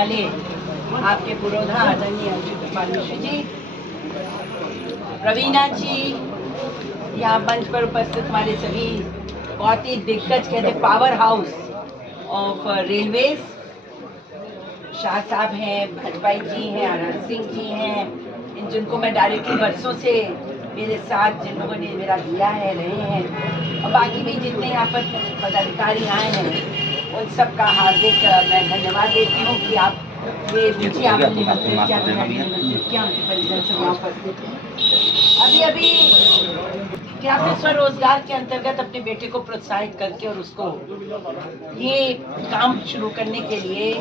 वाले आपके पुरोधा आदरणीय अंशुपाल मिश्र जी, रवीना जी, यहाँ मंच पर उपस्थित हमारे सभी बहुत ही दिग्गज कहते power house of railways, Shah साहब हैं, भाजपाई जी हैं, आनंद सिंह जी हैं, इन जिनको मैं डायरेक्टली वर्षों से मेरे साथ जिन लोगों ने मेरा दिया है रहे हैं, और बाकी भी जितने यहाँ पर पदाधिकारी आए हैं उन सबका हार्दिक मैं धन्यवाद देती हूँ कि आप ये रुचि आपने निमंत्रित किया उनके परिजन से वहाँ उपस्थित हैं। अभी कि आपने स्वरोजगार के अंतर्गत अपने बेटे को प्रोत्साहित करके और उसको ये काम शुरू करने के लिए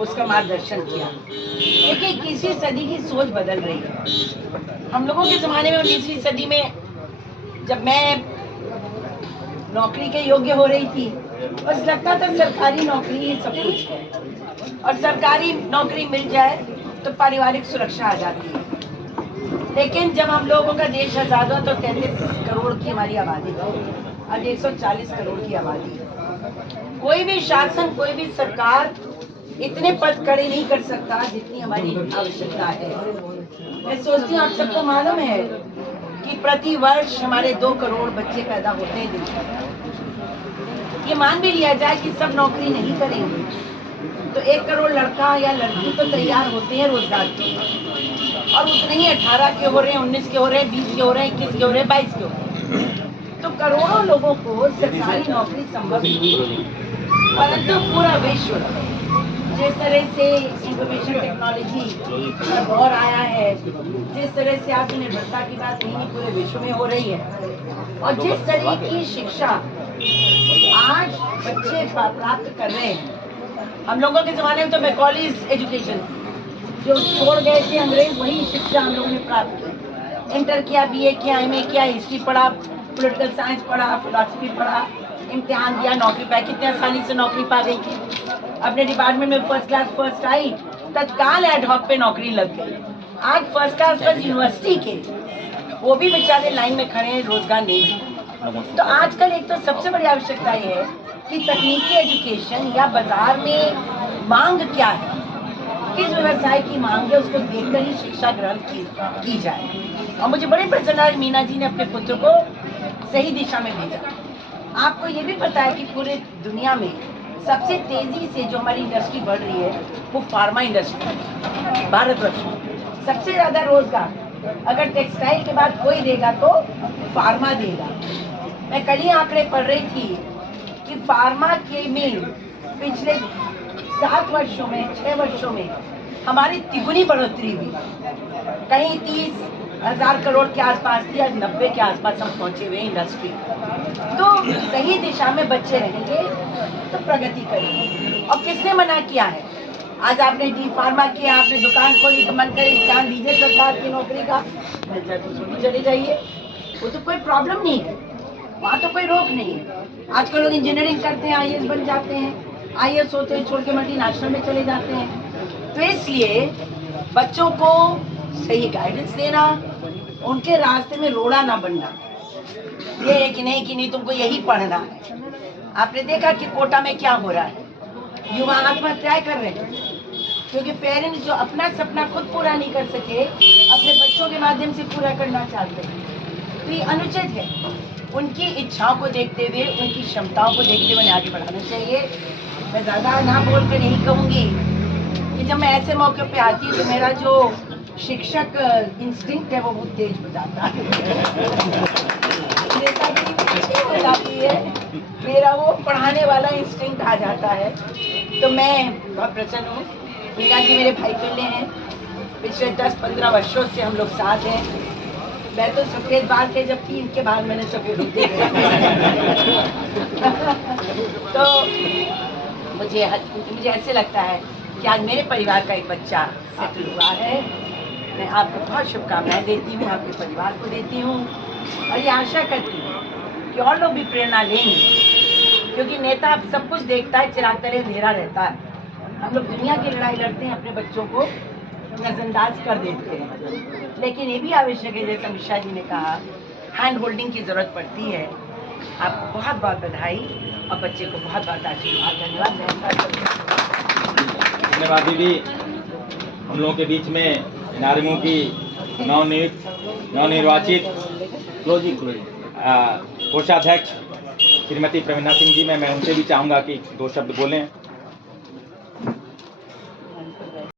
उसका मार्गदर्शन किया। देखिए, 21वीं सदी की सोच बदल रही है। हम लोगों के ज़माने में 19वीं सदी में जब मैं नौकरी के योग्य हो रही थी, बस लगता था सरकारी नौकरी ही सब कुछ है, और सरकारी नौकरी मिल जाए तो पारिवारिक सुरक्षा आ जाती है। लेकिन जब हम लोगों का देश आज़ाद हुआ तो 33 करोड़ की हमारी आबादी थी, आज 140 करोड़ की आबादी है। कोई भी शासन, कोई भी सरकार इतने पद खड़े नहीं कर सकता जितनी हमारी आवश्यकता है। मैं सोचती हूँ, आप सबको मालूम है कि प्रति वर्ष हमारे 2 करोड़ बच्चे पैदा होते हैं दिन में। ये मान भी लिया जाए कि सब नौकरी नहीं करेंगे तो 1 करोड़ लड़का या लड़की तो तैयार होते हैं रोजगार के, और उतने ही 18 के हो रहे हैं, 19 के हो रहे हैं, 20 के हो रहे हैं, 21 के हो रहे हैं, 22 के हो रहे हैं। तो करोड़ों लोगों को सरकारी नौकरी संभव नहीं है। परंतु पूरा विश्व जिस तरह से इंफॉर्मेशन टेक्नोलॉजी का दौर आया है, जिस तरह से आत्मनिर्भरता की बात नहीं पूरे विश्व में हो रही है, और जिस तरह की शिक्षा आज बच्चे प्राप्त कर रहे हैं। हम लोगों के ज़माने में तो मैकॉलीज एजुकेशन जो छोड़ गए थे अंग्रेज, वही शिक्षा हम लोगों ने प्राप्त की। इंटर किया, बीए किया, एमए किया, हिस्ट्री पढ़ा, पॉलिटिकल साइंस पढ़ा, फिलॉसफी पढ़ा, इम्तिहान दिया, नौकरी पाई। कितने आसानी से नौकरी पा गई थी। अपने डिपार्टमेंट में फर्स्ट क्लास फर्स्ट आई, तत्काल एडहॉक पे नौकरी लग गई। आज फर्स्ट क्लास फर्स्ट यूनिवर्सिटी के वो भी बेचारे लाइन में खड़े हैं, रोजगार नहीं मिलता। तो आजकल एक तो सबसे बड़ी आवश्यकता ये है कि तकनीकी एजुकेशन या बाजार में मांग क्या है, किस व्यवसाय की मांग है, उसको देखकर ही शिक्षा ग्रहण की जाए। और मुझे बड़े प्रसन्न है मीना जी ने अपने पुत्र को सही दिशा में भेजा। आपको ये भी पता है कि पूरे दुनिया में सबसे तेजी से जो हमारी इंडस्ट्री बढ़ रही है वो फार्मा इंडस्ट्री है। भारतवर्ष में सबसे ज्यादा रोजगार अगर टेक्सटाइल के बाद कोई देगा तो फार्मा देगा। मैं कल ही आंकड़े पढ़ रही थी कि फार्मा के में पिछले 7 वर्षों में 6 वर्षों में हमारी तिगुनी बढ़ोतरी हुई। कहीं 30,000 करोड़ के आसपास थी, आज 90 के आसपास हम पहुंचे हुए इंडस्ट्री। तो सही दिशा में बच्चे रहेंगे तो प्रगति करेंगे। और किसने मना किया है? आज आपने डी फार्मा किया, आपने दुकान खोली तो मन करे ध्यान दीजिए सरकार की नौकरी का, चले जाइए, वो तो कोई प्रॉब्लम नहीं है, वहाँ तो कोई रोक नहीं है। आजकल लोग इंजीनियरिंग करते हैं, IAS बन जाते हैं, IAS होते हैं छोड़ के मल्टीनेशनल में चले जाते हैं। तो इसलिए बच्चों को सही गाइडेंस देना, उनके रास्ते में रोड़ा ना बनना। ये है कि नहीं तुमको यही पढ़ना है। आपने देखा कि कोटा में क्या हो रहा है, युवा आत्महत्याएं कर रहे हैं क्योंकि पेरेंट्स जो अपना सपना खुद पूरा नहीं कर सके अपने बच्चों के माध्यम से पूरा करना चाहते हैं। तो ये अनुचित है। उनकी इच्छाओं को देखते हुए, उनकी क्षमताओं को देखते हुए आगे बढ़ाना चाहिए। मैं ज़्यादा ना बोल कर यही कहूँगी कि जब मैं ऐसे मौके पे आती हूँ तो मेरा जो शिक्षक इंस्टिंक्ट है वो बहुत तेज हो जाता है। हो जाती है, मेरा वो पढ़ाने वाला इंस्टिंक्ट आ जाता है। तो मैं बहुत प्रसन्न हूँ। मीना जी मेरे भाई पिल्ले हैं, पिछले 10-15 वर्षों से हम लोग साथ हैं। मैं तो सफेद बाल के जब थी, इनके बाद मैंने सफेद होते तो मुझे ऐसे लगता है कि आज मेरे परिवार का एक बच्चा सेटल हुआ है। मैं आपको बहुत शुभकामनाएं देती हूँ, आपके परिवार को देती हूँ, और ये आशा करती हूँ कि और लोग भी प्रेरणा लेंगे, क्योंकि नेता सब कुछ देखता है, चिराग तले अंधेरा रहता है। हम लोग दुनिया की लड़ाई लड़ते हैं, अपने बच्चों को नजरअंदाज कर देते हैं। लेकिन ये भी आवश्यक है, जैसा मिश्रा जी ने कहा, हैंड होल्डिंग की जरूरत पड़ती है। आपको बहुत बहुत बधाई और बच्चे को बहुत बहुत आशीर्वाद। धन्यवाद। धन्यवाद दीदी। हम लोगों के बीच में नारियों की नवनिर्वाचित कोषाध्यक्ष श्रीमती प्रवीणा सिंह जी मैं उनसे भी चाहूँगा कि 2 शब्द बोलें।